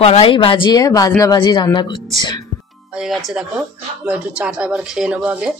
কড়াই ভাজিয়ে বাজনা বাজি রান্না করছে। হয়ে গেছে দেখো, একটু চাটা এবার খেয়ে নেবো আগে।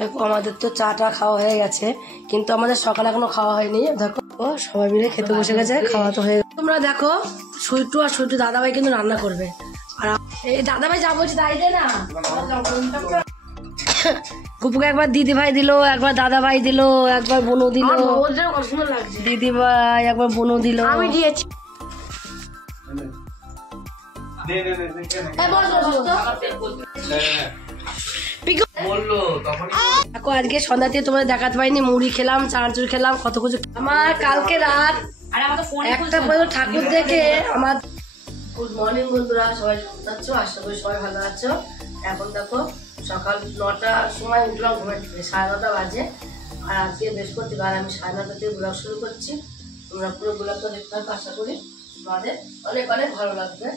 দেখো আমাদের তো চাটা খাওয়া হয়ে গেছে, কিন্তু আমাদের সকালে এখনো খাওয়া হয়নি। দেখো সবাই মিলে খেতে বসে গেছে, খাওয়া তো হয়ে গেছে। তোমরা দেখো সুইটু আর সুইটু দাদাভাই কিন্তু রান্না করবে, আর এই দাদাভাই যা বলছে তাই দে না। গুপুকে একবার দিদি ভাই দিল, একবার দাদা ভাই দিল, একবার বোনও দিল, দিদি ভাই একবার বোনও দিল। আমি দিয়েছি। দেখো আজকে সন্ধ্যাতে তোমাদের দেখাতে পাইনি, মুড়ি খেলাম, চানাচুর খেলাম, কত কিছু। আমার কালকে রাত 1টা পর্যন্ত ঠাকুর দেখে আমার। গুড মর্নিং বন্ধুরা, সবাই সুস্থ আছো? আশা করি সবাই ভালো আছো। এখন দেখো সকাল 9টার সময় উঠলাম ঘুমের থেকে, 9:30 বাজে। আর আজকে বৃহস্পতিবার, আমি 9:30 থেকে ব্লগ শুরু করছি। তোমরা পুরো ব্লগটা দেখতে থাকো, আশা করি তোমাদের অনেক অনেক ভালো লাগবে।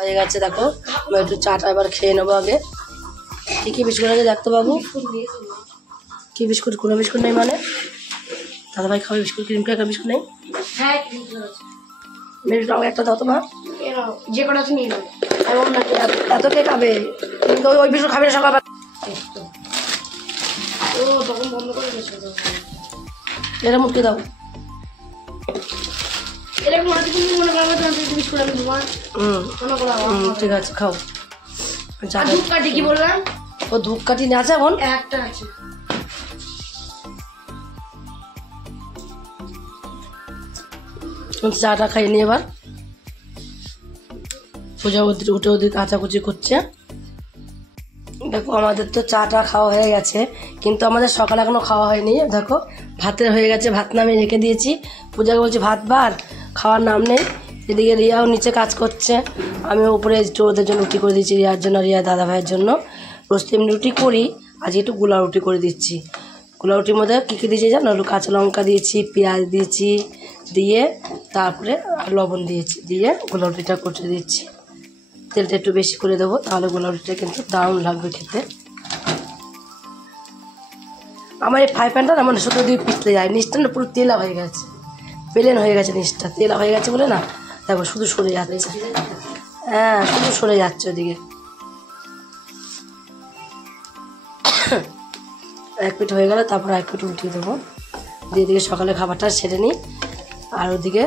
হয়ে গেছে দেখো, একটু চাটা এবার খেয়ে নেবো আগে। কি কি বিস্কুট আছে দেখতো বাবু? কি বিস্কুট? কোনো বিস্কুট নেই মানে? দাদা ভাই খাবে বিস্কুট? ক্রিম ক্র্যাকার বিস্কুট নেই? একটা দাও তো মা, যে কটা আছে নিয়ে নাও। এত কে খাবে? ওই বিস্কুট খাবে না সকালবেলা। ও তখন বন্ধ করে দিয়েছে। এটা মুখে দাও। ঠিক আছে খাও। ধূপকাঠি কি বললাম? ও ধূপকাঠি না আছে এখন? একটা আছে। চাটা খাই নি এবার। পূজা উঠে ওদের কাচাকুচি করছে। দেখো আমাদের তো চাটা খাওয়া হয়ে গেছে, কিন্তু আমাদের সকালে এখনো খাওয়া হয়নি। দেখো ভাতের হয়ে গেছে, ভাত নামিয়ে রেখে দিয়েছি। পূজাকে বলছি ভাত বার, খাওয়ার নাম নেই। এদিকে রিয়াও নিচে কাজ করছে, আমি উপরে ওদের জন্য রুটি করে দিচ্ছি, রিয়ার জন্য, রিয়া দাদা ভাইয়ের জন্য। রোজ এমনি রুটি করি, আজকে একটু গোলা রুটি করে দিচ্ছি। গোলা রুটির মধ্যে কী কী দিয়েছি জানো? কাঁচা লঙ্কা দিয়েছি, পেঁয়াজ দিয়েছি, দিয়ে তারপরে লবণ দিয়েছি, দিয়ে গোলা রুটিটা করে দিচ্ছি। তেলটা একটু বেশি করে দেবো, তাহলে গোলা রুটিটা কিন্তু দারুণ লাগবে খেতে। আমার এই ফ্রাই প্যানটা না মানে শুধু দিয়ে পিছলে যায়, নিচটা না পুরো তেলা হয়ে গেছে, প্লেন হয়ে গেছে, নিচটা তেলা হয়ে গেছে বলে না দেখো শুধু সরে যাচ্ছে। হ্যাঁ শুধু সরে যাচ্ছে ওদিকে। এক পিঠ হয়ে গেলে তারপর এক পিঠ উঠিয়ে দেবো, দিয়ে দিকে সকালে খাবারটা সেরে নিই। আর ওদিকে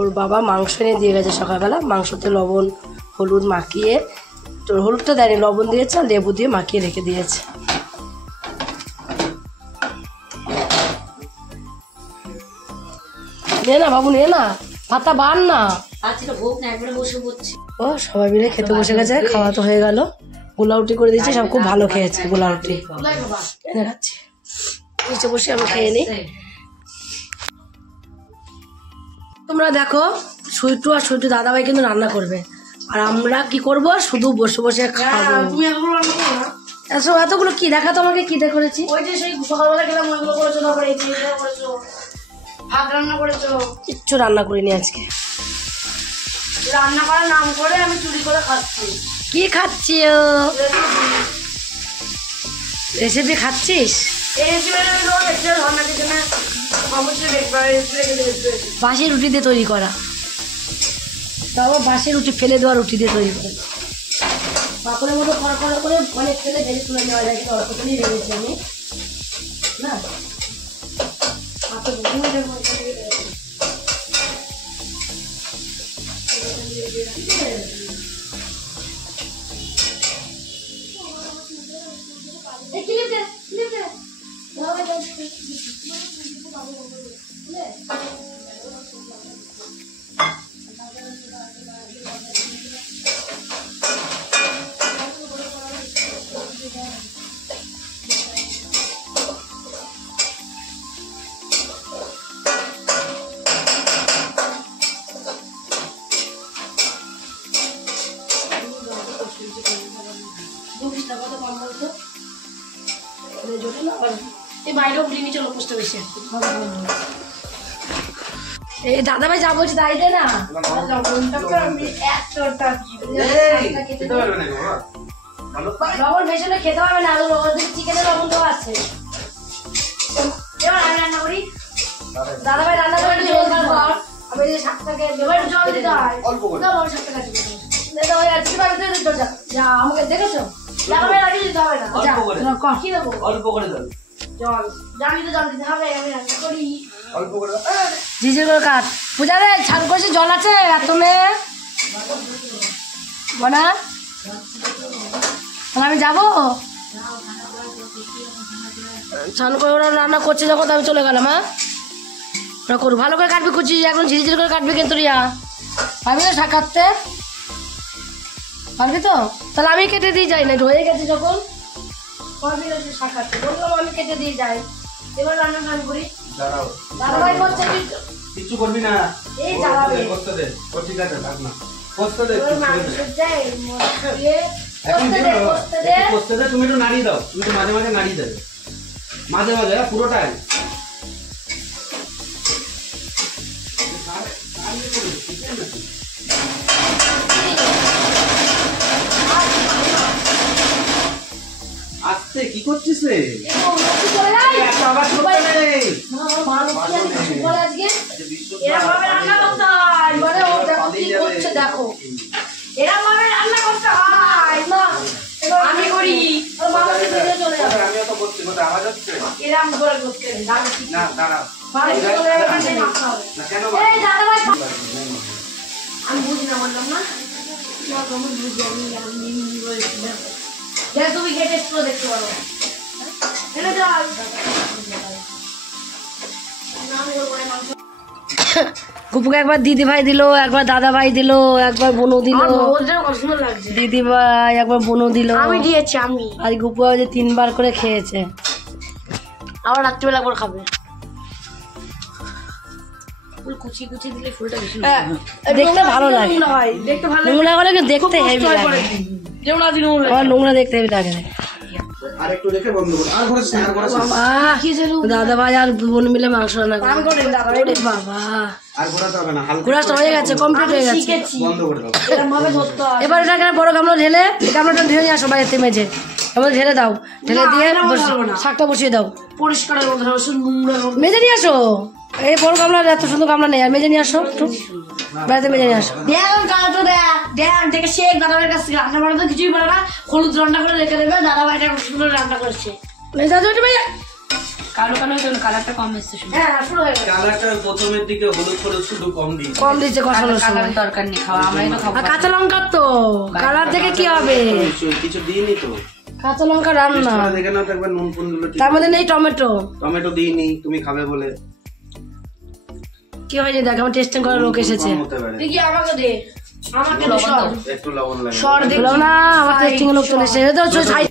ওর বাবা মাংস এনে দিয়ে গেছে সকালবেলা, মাংসতে লবণ হলুদ মাখিয়ে, তোর হলুদটা দেয়নি, লবণ দিয়েছে আর লেবু দিয়ে মাখিয়ে রেখে দিয়েছে। নে না বাবু, নে না, ভাতটা বান না। ও সবাই মিলে খেতে বসে গেছে, খাওয়া তো হয়ে গেল। গোলা রুটি করে দিয়েছি, সব খুব ভালো খেয়েছে গোলা রুটি। এনে খাচ্ছি, নিচে বসে আমি খেয়ে নিই। তোমরা দেখো সুইটু আর সুইটু দাদাভাই কিন্তু রান্না করবে, আর আমরা কি করব? শুধু বসে বসে খাবো। এতগুলো কি দেখা তোমাকে কি করেছি? ওই যে সেই সকালবেলা গেলাম ওইগুলো করেছো, তারপর এই করেছো, ভাত রান্না করেছো। কিচ্ছু রান্না করিনি আজকে, রান্না করার নাম করে আমি চুরি করে খাচ্ছি। কি খাচ্ছি? রেসিপি খাচ্ছিস? বাসি রুটি দিয়ে তৈরি করা, তাও বাসি রুটি ফেলে দেওয়া রুটি দিয়ে তৈরি করা। পাপড়ের মতো খড় খড় করে অনেক ফেলে ভেজে তুলে নেওয়া যায়, অল্পখানেই ভেজেছি আমি না। দাদা ভাই যা বলছি তাই দে না। লবণ বেশি খেতে পারবে না, চিকেনের লবণ দেওয়া আছে। এবার আমি রান্না করি, দাদা ভাই রান্না করে জল দেওয়ার পর আমি শাকটাকে জল দিতে হয়, আমাকে দেখেছো দাদা ভাই রাখি দিতে হবে না, কি দেবো অল্প করে জল, জানি তো জল দিতে হবে। আমি রান্না করি ঝিঝির করে কাট। পূজা রে ছান করেছি, জল আছে এত মেয়ে বনা, আমি যাবো ছান করে। ওরা রান্না করছে যখন আমি চলে গেলাম। হ্যাঁ ওরা করু, ভালো করে কাটবি কুচি, এখন ঝিঝির করে কাটবি কিন্তু রিয়া, পারবি তো শাক কাটতে পারবি তো? তাহলে আমি কেটে দিয়ে যাই না, হয়ে গেছে যখন পারবি না শাক কাটতে, বললাম আমি কেটে দিয়ে যাই। এবার রান্না আমি করি। দাদা ভাই করছে কিছু করবি না, এই জ্বালাবে করতে দে, ও ঠিক আছে থাক না, করতে দে করতে দে। তুমি একটু নাড়িয়ে দাও, তুমি তো মাঝে মাঝে নাড়িয়ে দেবে, মাঝে মাঝে পুরোটাই। আসতে কি করছিস রে? আমি করি আমি বুঝি না, বললাম না তুমি খেয়ে টেস্ট করে দেখতে পারো। গুপুকে একবার দিদি ভাই দিল, একবার দাদা ভাই দিল, একবার বোনও দিল, দিদি ভাই একবার বোনও দিল, আমি দিয়েছি। আমি আজ গুপু যে 3 বার করে খেয়েছে, আবার রাত্রিবেলা একবার খাবে। কুচি কুচি দিলে ফুলটা বেশি দেখতে ভালো লাগে, দেখতে ভালো নোংরা হলে দেখতে হেভি লাগে, নোংরা দেখতে হেভি লাগে। দাদা ভাই আর বোন মিলে মাংস রান্না করে, বাবা ঘোরাটা হয়ে গেছে, কমপ্লিট হয়ে গেছে। এবার এটা বড় গামলা ঢেলে, গামলাটা ঢেলে নিয়ে আসো বাইরে মেজে, এবার ঢেলে দাও, ঢেলে দিয়ে শাকটা বসিয়ে দাও, পরিষ্কার মেজে নিয়ে আসো। এই বড় গামলা এত সুন্দর গামলা নেই, আর মেজে নিয়ে আসো, একটু বাড়িতে মেজে নিয়ে আসো। শেখ দাদা ভাইয়ের কাছ থেকে রান্না বান্না তো কিছুই পারে না, হলুদ রান্না করে রেখে দেবে, দাদা ভাইটা সুন্দর রান্না করছে। কালারটা কম এসছে, প্রথমের দিকে হলুদ হলুদ শুধু কম দিচ্ছে, দরকার নেই খাওয়া, আমরাই তো খাবো। কাঁচা লঙ্কা তো কালার থেকে কি হবে, কিছু দিইনি তো, কাঁচা লঙ্কা রান্না দেখে না, একবার নুন ফুন গুলো, তার মধ্যে নেই টমেটো, টমেটো দিইনি, তুমি খাবে বলে। কি হয়েছে দেখ, আমার টেস্টিং করার লোক এসেছে, আমাকে দে, আমাকে একটু লবণ লাগে, সর দেখলো না, আমার টেস্টিং এর লোক চলে এসেছে।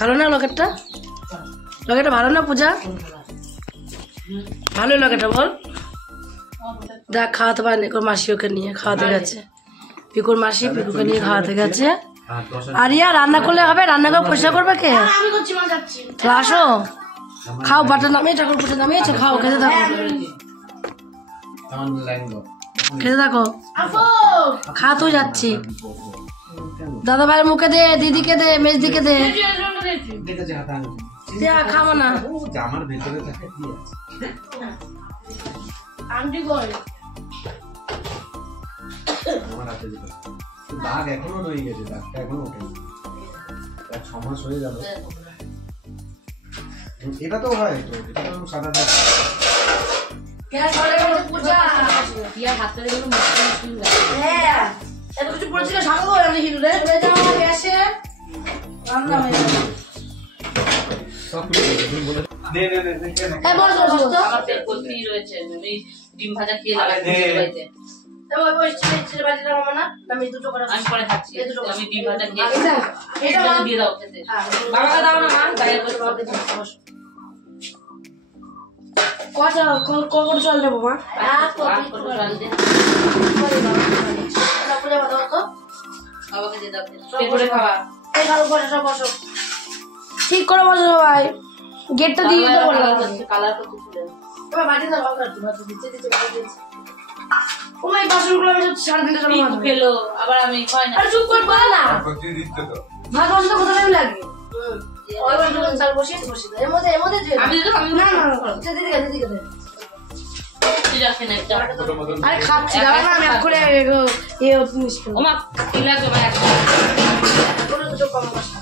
ভালো না লকেটটা? লকেটটা ভালো না পূজা? ভালোই লকেটটা বল। দেখ খাওয়াতে পারেনি, মাসি ওকে নিয়ে খাওয়াতে গেছে। পিকুর মাসি পিকুকে নিয়ে খাওয়াতে গেছে। আরিয়া রান্না করলে হবে? রান্না করে পয়সা করবে কে? তাহলে আসো, খাও। বাটার নামিয়ে ঠাকুর পুজো নামিয়েছো, খাও, খেতে থাকো, খেতে থাকো। খা তুই, যাচ্ছি। দাদা ভাইয়ের মুখে দে, দিদিকে দে, মেজদিকে দে। খাবো না। জামার ভেতরে থাকে কি আছে? আন্টি কই? আমার হাতে দিতে দাগ এখনো রয়ে গেছে, দাগটা এখনো ওঠেনি। 6 মাস হয়ে গেল। এটা তো হয় তো, এটা তো সাদা দাগ। কেন চলে গেল পূজা? ইয়ার হাত ধরে গেল মুশকিল লাগে। হ্যাঁ, এত কিছু পড়ছিল সামনে আমি হিরো রে চলে যাও গ্যাসে রান্না হয়ে যাবে। সব কিছু বলে নে নে নে নে। হ্যাঁ বস বস তো। আমার পেট ভর্তি রয়েছে, আমি ডিম ভাজা খেয়ে লাগাইতে। ওই ওই ছেলে বাড়িটা মামা না, আমি দুটো করে আমি পরে খাচ্ছি, আমি ডিম ভাজা খেয়ে এটা এটা দিয়ে দাও খেতে। বাবাকে দাও না মা, বাইরে বসে বাবাকে দাও। কটা কখন চল দেবো মা? চাল দে, পূজা বাবা তো বাবাকে দিয়ে দাও, পেট ভরে খাওয়া। এই ভালো করে সব বসো, ঠিক করে বসো সবাই। গেটটা দিয়ে দিতে বললাম। কালার করতে ছিল এবার বাড়িতে ভালো করে দিচ্ছে দিচ্ছে দিচ্ছে। ও মাই বাসনগুলো আমি 3:30 জমা পিকু খেলো, আবার আমি খাই না। আরে চুপ কর বল না। করতে দিতে তো ভাত বসতে কত টাইম লাগে? ওই বাসন চাল বসিয়ে বসিয়ে দাও। এর মধ্যে দিয়ে দাও। আমি তো আমি না না দিদিকে দে। তুই যাচ্ছে না একটা। আরে খাচ্ছি দাঁড়া না, আমি করে জিনিস খাবো। ওমা কি লাগবে ভাই? করে দুটো কম বসা।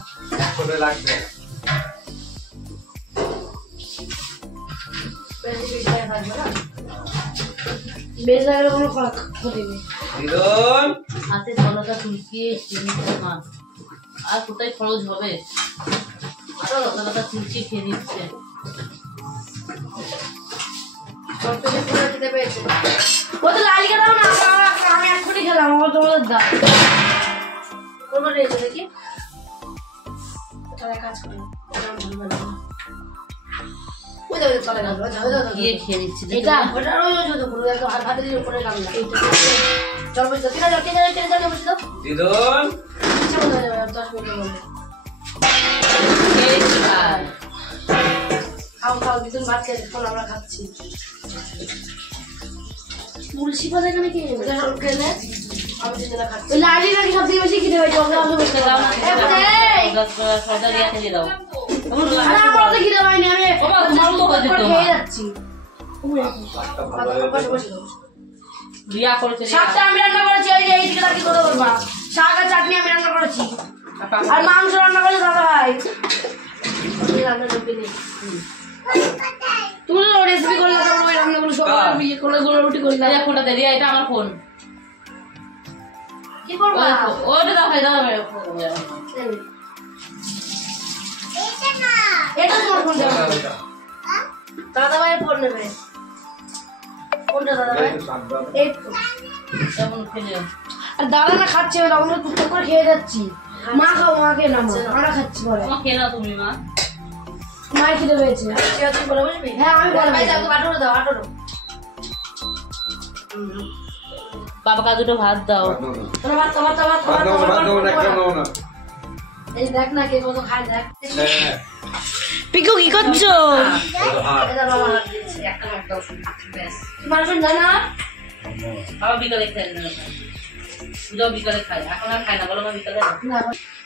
করে লাগবে। বেশ লাগলে কোনো ক্ষতি নেই। দিদন হাতে তলাটা চুলকিয়ে খেয়ে মা, আর কোথায় খরচ হবে? আরো তলাটা চুলকিয়ে খেয়ে নিচ্ছে। ও তো লালিকা দাও না, আমি এক্ষুনি খেলাম, আমার তোমাদের দাও। করবো রেখে দেখি তাহলে কাজ করি। গিয়ে খেয়ে নিচ্ছে। এটা ওটা ওই পুরো একদম হাতের উপরে নামলাম। চল বসে দাও, কিনা বসে দাও। দিদন ইচ্ছা মতো হয়ে যাবে 10 মিনিটের মধ্যে। খাও দিদুন ভাত খেয়ে দেখুন, আমরা খাচ্ছি। তুলসী পাতা এখানে কি খেলে আমি যেটা খাচ্ছি। লালি নাকি সব থেকে বেশি খেতে পাইছে। আমরা বসে দাও না। সদা রিয়া খেয়ে দাও। আরে আমার তো খিদে পাইনি, আমি তোমার তো কাজে তো খেয়ে যাচ্ছি। বসে রিয়া করেছে। শাকটা আমি রান্না করেছি, এই যে এইদিকে তাকি করে করবা। শাক আর চাটনি আমি রান্না করেছি, আর মাংস রান্না করেছে দাদা ভাই। আমি রান্না করতে নেই। তুমি তো রেসিপি করলে তো ওই রান্নাগুলো সব বিয়ে করে গুলো রুটি করলে। রিয়া ফোনটা দে, রিয়া এটা আমার ফোন। কি করবা? ওটা দাও, খাই দাও। এটা তোমার ফোন দাদা ভাইয়ের ফোন নেবে। কোনটা দাদা ভাই? এই তো। তেমন খেলে আর দাদা না খাচ্ছে, তখন টুকটাক করে খেয়ে যাচ্ছি। মা খাও, মাকে না আমরা খাচ্ছি পরে। তোমার খেয়ে নাও তুমি মা। মায়ের খিদে পেয়েছে। হ্যাঁ আমি বলবো আটোরে দাও, আটোরে। বাবাকে দুটো ভাত দাও। এই দেখ না কে কত খায়, দেখ। পিকু কি করছো? মানুষ জানে না। বাবা বিকালে খায় না, পূজাও বিকালে খায়। এখন আর খায় না, বলো মা বিকালে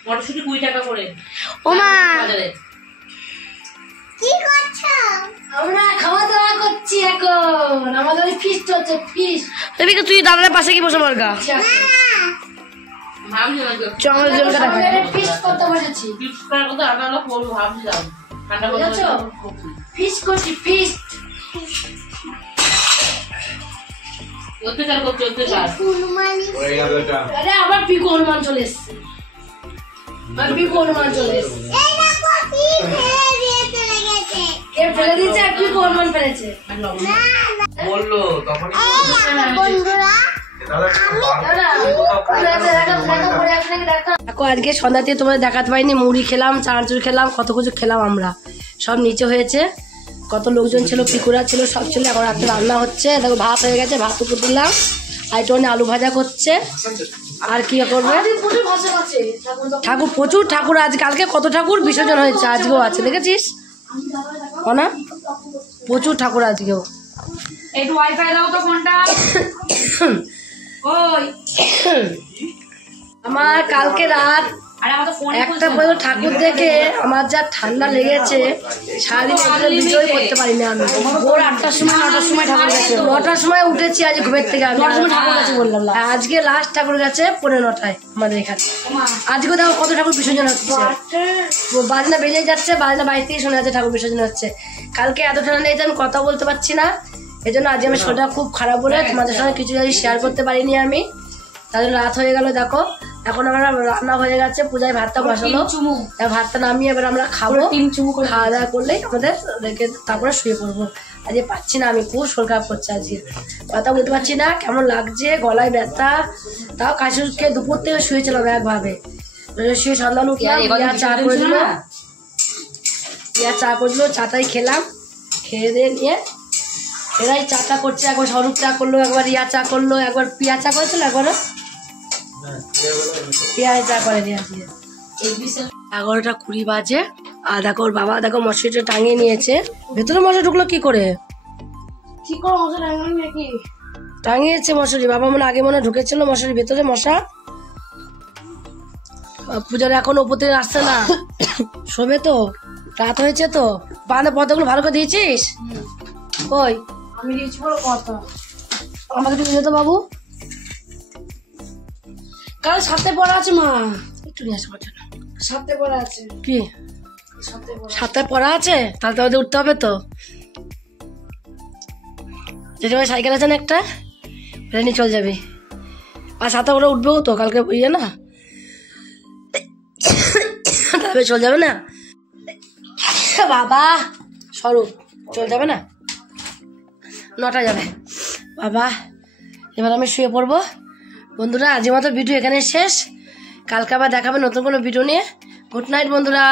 মটরশুটি 20 টাকা করে। ও মা বাজারে কি করছো? আমরা খাওয়া দাওয়া করছি এখন, আমাদের ফিস্ট হচ্ছে, ফিস্ট। পিকু তুই দাদার পাশে কি বসে বলগা? ভাবছিলাম আমাদের জন্য ফিস্ট করতে বসেছি। ফিক্স করার কথা আমরা করবো ভাবছিলাম। ঠান্ডা বুঝেছো? ফিস্ট করছি, ফিস্ট। অত্যাচার করছে, অত্যাচার। আরে আবার পিকু হনুমান চলে এসছে। পিকু হনুমান চলে এসছে। কে ফেলে দিয়েছে? পিকু হনুমান ফেলেছে। বললো তখনই আজকে সন্ধ্যাতে তোমাদের দেখাতে পাইনি। মুড়ি খেলাম, চানাচুর খেলাম, কত কিছু খেলাম আমরা। সব নিচে হয়েছে, কত লোকজন ছিল, পিকুরা ছিল, সব ছিল। এখন রাত্রে রান্না হচ্ছে, দেখো ভাত হয়ে গেছে, ভাত উপর দিলাম, আর একটু আলু ভাজা করছে। আর কি করবে ঠাকুর, প্রচুর ঠাকুর, আজ কালকে কত ঠাকুর বিসর্জন হয়েছে, আজকেও আছে, দেখেছিস না? প্রচুর ঠাকুর আজকেও। একটু ওয়াইফাই দাও তো ফোনটা। ওই আমার কালকে রাত আরে আমার তো ফোন একটা পর্যন্ত ঠাকুর দেখে আমার যা ঠান্ডা লেগেছে, সারাদিন ভিডিওই করতে পারিনি আমি। ভোর 8টার সময় 9টার সময় ঠাকুর গেছে, 9টার সময় উঠেছি আজ ঘুমের থেকে। আমি ঠাকুর কাছে বললাম আজকে লাস্ট ঠাকুর গেছে 9:30 আমাদের এখানে। আজকে দেখো কত ঠাকুর বিসর্জন হচ্ছে, বাজনা বেজে যাচ্ছে, বাজনা বাইরে থেকে শোনা যাচ্ছে ঠাকুর বিসর্জন হচ্ছে। কালকে এত ঠান্ডা লেগেছে আমি কথা বলতে পারছি না, এই জন্য আজ আমার শরীরটা খুব খারাপ বলে তোমাদের সঙ্গে কিছু জিনিস শেয়ার করতে পারিনি আমি। তাদের রাত হয়ে গেল, দেখো এখন আমরা রান্না হয়ে গেছে, পূজায় ভাতটা বসালো, ভাতটা নামিয়ে এবার আমরা খাবো, খাওয়া দাওয়া করলেই আমাদের রেখে তারপরে শুয়ে পড়বো। আজকে পাচ্ছি না, আমি খুব শরীর খারাপ করছে, আজকে কথা বলতে পারছি না, কেমন লাগছে, গলায় ব্যথা। তাও কাশুকে দুপুর থেকে শুয়েছিলাম একভাবে, শুয়ে সন্ধান উঠলাম, চা করে দিল, চা করলো, চাটাই খেলাম, খেয়ে দিয়ে নিয়ে এরাই চাটা করছে, একবার স্বরূপ চা করলো, একবার ইয়া চা করলো, একবার পিয়া চা করেছিল, একবার পেঁয়াজ চা করে দিয়ে 11:20 বাজে। আর দেখো ওর বাবা দেখো মশারিটা টাঙিয়ে নিয়েছে, ভেতরে মশা ঢুকলো কি করে, টাঙিয়েছে মশারি। বাবা মনে আগে মনে ঢুকেছিল মশারির ভেতরে মশা। পূজার এখন ওপর থেকে আসছে না, শোবে তো, রাত হয়েছে তো। বাঁধা পর্দাগুলো ভালো করে দিয়েছিস? কই আমি দিয়েছি বলো কথা, আমাকে একটু দিলে তো বাবু। কাল 7টায় পড়া আছে মা, একটু নিয়ে আসবো জন্য। 7টায় পড়া আছে কি? 7টায় পড়া আছে, তাহলে তো উঠতে হবে তো। যেটা সাইকেল আছে না একটা, এটা নিয়ে চলে যাবি। আর 7টায় ওরা উঠবেও তো কালকে, ইয়ে না তাহলে চলে যাবে না বাবা, স্বরূপ চলে যাবে না, 9টায় যাবে বাবা। এবার আমি শুয়ে পড়বো। বন্ধুরা আজকের মতো ভিডিও এখানে শেষ, কালকে আবার দেখাবে নতুন কোনো ভিডিও নিয়ে। গুড নাইট বন্ধুরা।